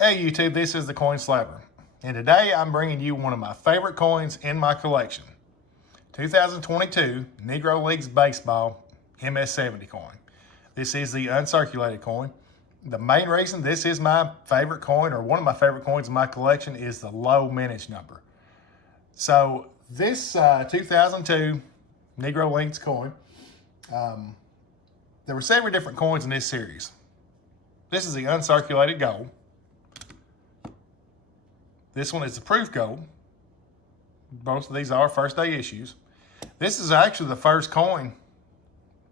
Hey YouTube, this is the Coin Slapper, and today I'm bringing you one of my favorite coins in my collection. 2022 Negro Leagues Baseball MS70 coin. This is the uncirculated coin. The main reason this is my favorite coin, or one of my favorite coins in my collection, is the low mintage number. So this 2002 Negro Leagues coin, there were several different coins in this series. This is the uncirculated gold. This one is the proof gold. Both of these are first day issues. This is actually the first coin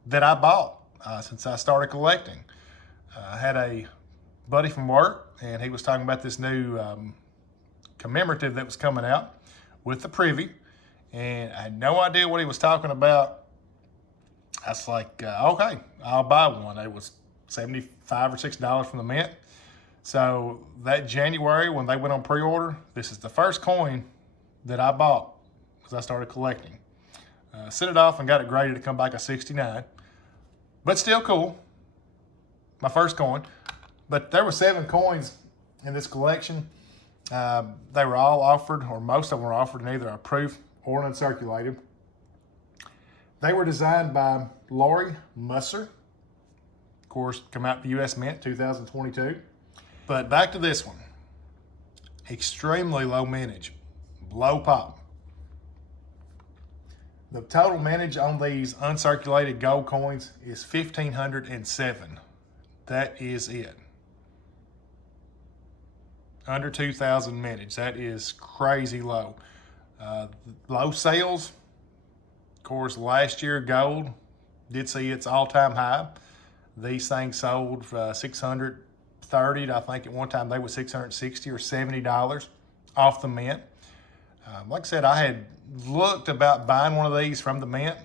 that I bought since I started collecting. I had a buddy from work, and he was talking about this new commemorative that was coming out with the privy, and I had no idea what he was talking about. I was like, okay, I'll buy one. It was $75 or $60 from the mint. So that January, when they went on pre-order, this is the first coin that I bought as I started collecting. Sent it off and got it graded to come back a 69, but still cool. My first coin. But there were 7 coins in this collection. They were all offered, or most of them were offered in either a proof or an uncirculated. They were designed by Laurie Musser. Of course, come out the US Mint 2022. But back to this one. Extremely low mintage, low pop. The total mintage on these uncirculated gold coins is 1,507. That is it. Under 2,000 mintage. That is crazy low. Low sales. Of course, last year gold did see its all-time high. These things sold for $630. I think at one time they were $660 or $70 off the mint. Like I said, I had looked about buying one of these from the mint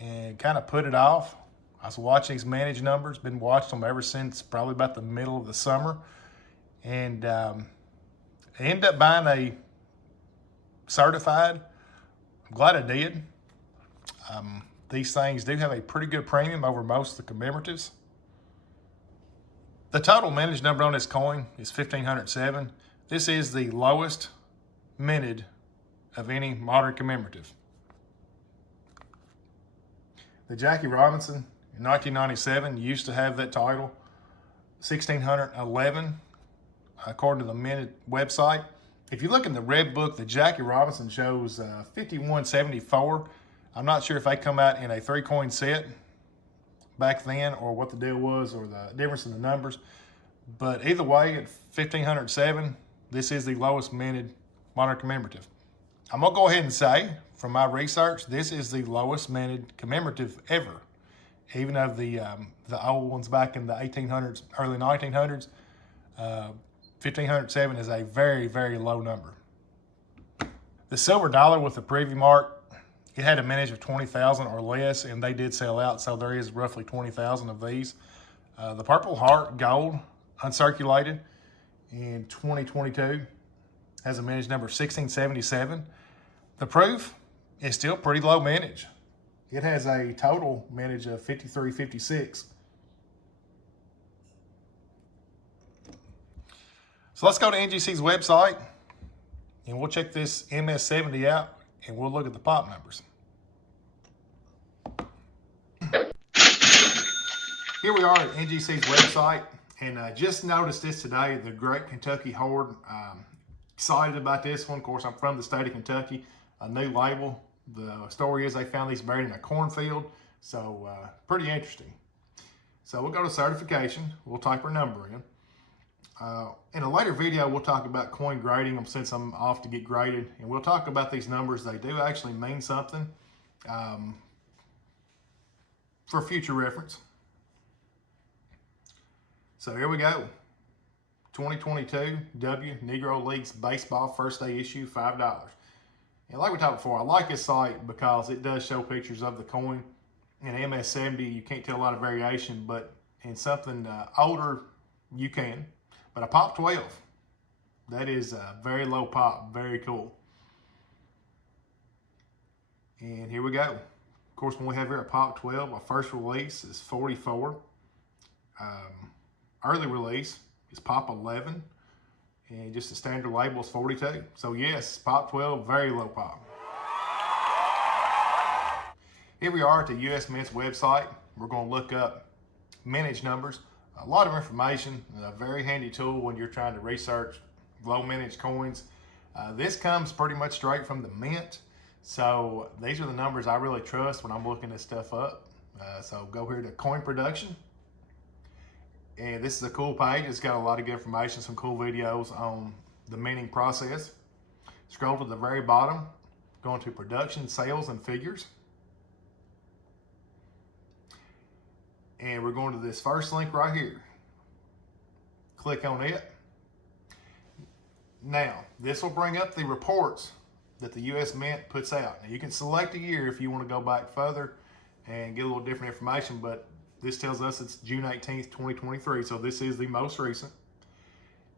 and kind of put it off. I was watching these mintage numbers, been watching them ever since probably about the middle of the summer, and I ended up buying a certified. I'm glad I did. These things do have a pretty good premium over most of the commemoratives. The total mintage number on this coin is 1,507. This is the lowest minted of any modern commemorative. The Jackie Robinson in 1997 used to have that title, 1,611, according to the minted website. If you look in the red book, the Jackie Robinson shows 5,174. I'm not sure if they come out in a 3-coin set back then, or what the deal was, or the difference in the numbers. But either way, at 1,507, this is the lowest minted modern commemorative. I'm gonna go ahead and say, from my research, this is the lowest minted commemorative ever. Even of the old ones back in the 1800s, early 1900s, 1,507 is a very, very low number. The silver dollar with the preview mark, it had a mintage of 20,000 or less, and they did sell out, so there is roughly 20,000 of these. The Purple Heart Gold uncirculated in 2022 has a mintage number of 1,677. The proof is still pretty low mintage. It has a total mintage of 5,356. So let's go to NGC's website, and we'll check this MS70 out, and we'll look at the pop numbers. Here we are at NGC's website, and I just noticed this today, the Great Kentucky Hoard. Excited about this one. Of course, I'm from the state of Kentucky, a new label. The story is they found these buried in a cornfield, so pretty interesting. So we'll go to certification. We'll type our number in. In a later video, we'll talk about coin grading since I'm off to get graded, and we'll talk about these numbers. They do actually mean something for future reference. So here we go. 2022 W Negro Leagues Baseball first day issue, $5. And like we talked before, I like this site because it does show pictures of the coin. In MS70, you can't tell a lot of variation, but in something older, you can. But a pop 12, that is a very low pop, very cool. And here we go. Of course, when we have here a pop 12, our first release is 44. Early release is pop 11. And just the standard label is 42. So yes, pop 12, very low pop. Here we are at the US Mint's website. We're going to look up mintage numbers. A lot of information, a very handy tool when you're trying to research low mintage coins. This comes pretty much straight from the mint. So these are the numbers I really trust when I'm looking this stuff up. So go here to coin production. And this is a cool page. It's got a lot of good information, some cool videos on the minting process. Scroll to the very bottom, go into production, sales, and figures. And we're going to this first link right here. Click on it. Now, this will bring up the reports that the US Mint puts out. Now, you can select a year if you want to go back further and get a little different information, but this tells us it's June 18th, 2023, so this is the most recent.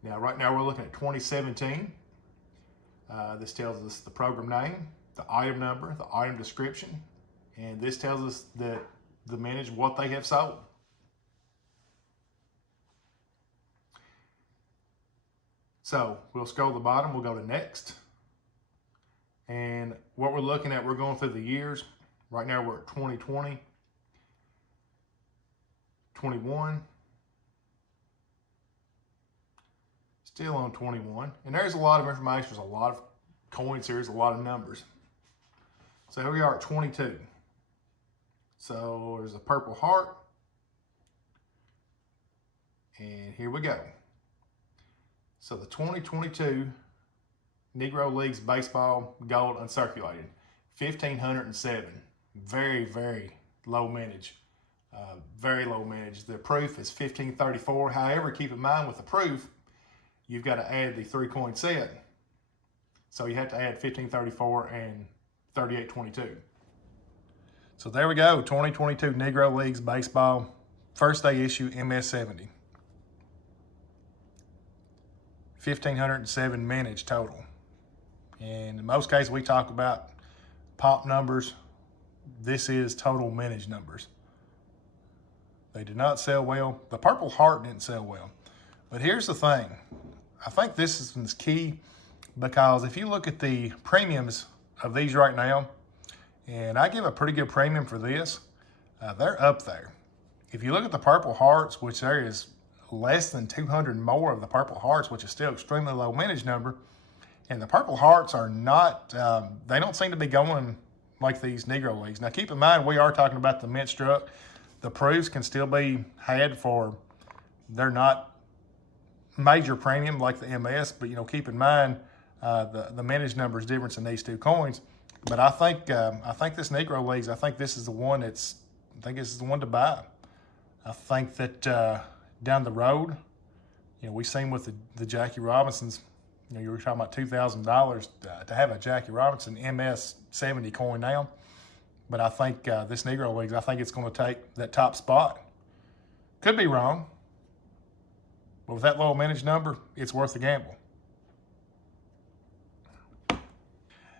Now, right now we're looking at 2017. This tells us the program name, the item number, the item description, and this tells us that the mintage, what they have sold. So we'll scroll to the bottom, we'll go to next. And what we're looking at, we're going through the years. Right now we're at 2020, 21, still on 21. And there's a lot of information, there's a lot of coins here, there's a lot of numbers. So here we are at 22. So there's a purple heart. And here we go. So the 2022 Negro Leagues Baseball Gold Uncirculated, 1,507. Very, very low mintage. Very low mintage. The proof is 1,534. However, keep in mind with the proof, you've got to add the 3-coin set. So you have to add 1,534 and 3,822. So there we go, 2022 Negro Leagues Baseball, first day issue MS70. 1,507 mintage total. And in most cases we talk about pop numbers. This is total mintage numbers. They did not sell well. The Purple Heart didn't sell well. But here's the thing. I think this is key because if you look at the premiums of these right now, and I give a pretty good premium for this, they're up there. If you look at the Purple Hearts, which there is less than 200 more of the Purple Hearts, which is still extremely low mintage number, and the Purple Hearts are not, they don't seem to be going like these Negro Leagues. Now keep in mind, we are talking about the mint struck. The proofs can still be had for, they're not major premium like the MS, but you know, keep in mind the mintage number is different in these two coins. But I think this Negro Leagues, I think this is the one this is the one to buy. I think that down the road, you know, we've seen with the Jackie Robinsons, you know, you were talking about $2,000 to have a Jackie Robinson MS70 coin now. But I think this Negro Leagues, I think it's going to take that top spot. Could be wrong, but with that low mintage number, it's worth the gamble.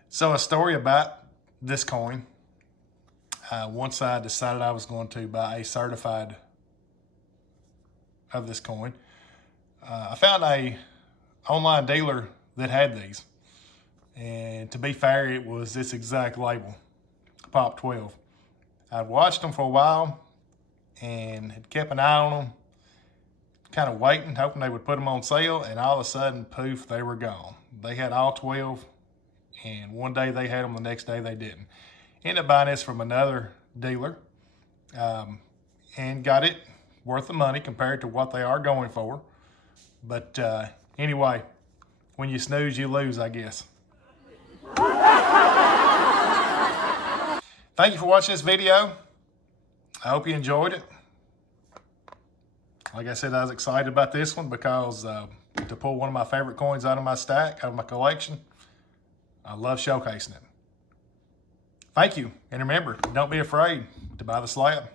So a story about this coin. Once I decided I was going to buy a certified of this coin, I found a online dealer that had these. And to be fair, it was this exact label, Pop 12. I'd watched them for a while and had kept an eye on them, kind of waiting, hoping they would put them on sale, and all of a sudden, poof, they were gone. They had all 12. And one day they had them, the next day they didn't. Ended up buying this from another dealer and got it worth the money compared to what they are going for. But anyway, when you snooze, you lose, I guess. Thank you for watching this video. I hope you enjoyed it. Like I said, I was excited about this one because to pull one of my favorite coins out of my stack, out of my collection, I love showcasing it. Thank you. And remember, don't be afraid to buy the slab.